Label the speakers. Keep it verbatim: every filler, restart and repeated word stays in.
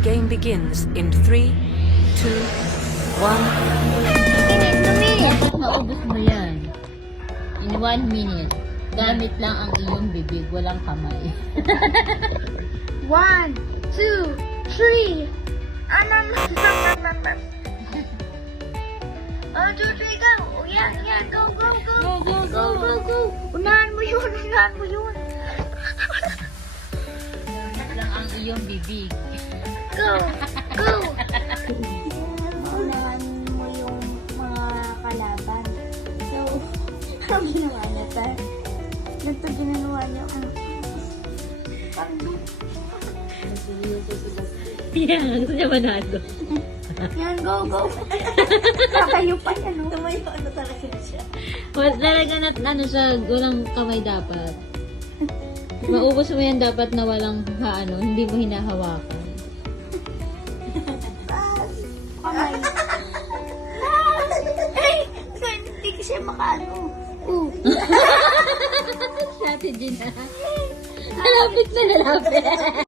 Speaker 1: game begins in three, two, one.
Speaker 2: Dapat maubos mo yan. In one minute. Gamit lang ang iyong bibig, walang kamay.
Speaker 3: One, two, three. Anan, anan, One, two, three, go. Oh, yan, yan. Go, go, go.
Speaker 2: Go, go,
Speaker 3: Go, go, go. Unahan mo yun, unahan mo yun.
Speaker 2: Gamit lang ang iyong bibig.
Speaker 3: Go, go.
Speaker 4: Unahan mo yung mga kalaban. So, ang ginawa niya, ta? Nagto ginawa niya ako.
Speaker 2: Yan, gusto niya manalo.
Speaker 4: Yan, go, go. Kakayo pa yan, no? Tumayo, ano talaga siya.
Speaker 2: Well, talaga na, ano siya, walang kamay dapat. Maubos mo yan dapat na walang, ha, ano, hindi mo hinahawakan.
Speaker 4: Kamay. Ay! Hindi ko siya makaano. Uh.
Speaker 2: Strategy na. Nalapit na nalapit.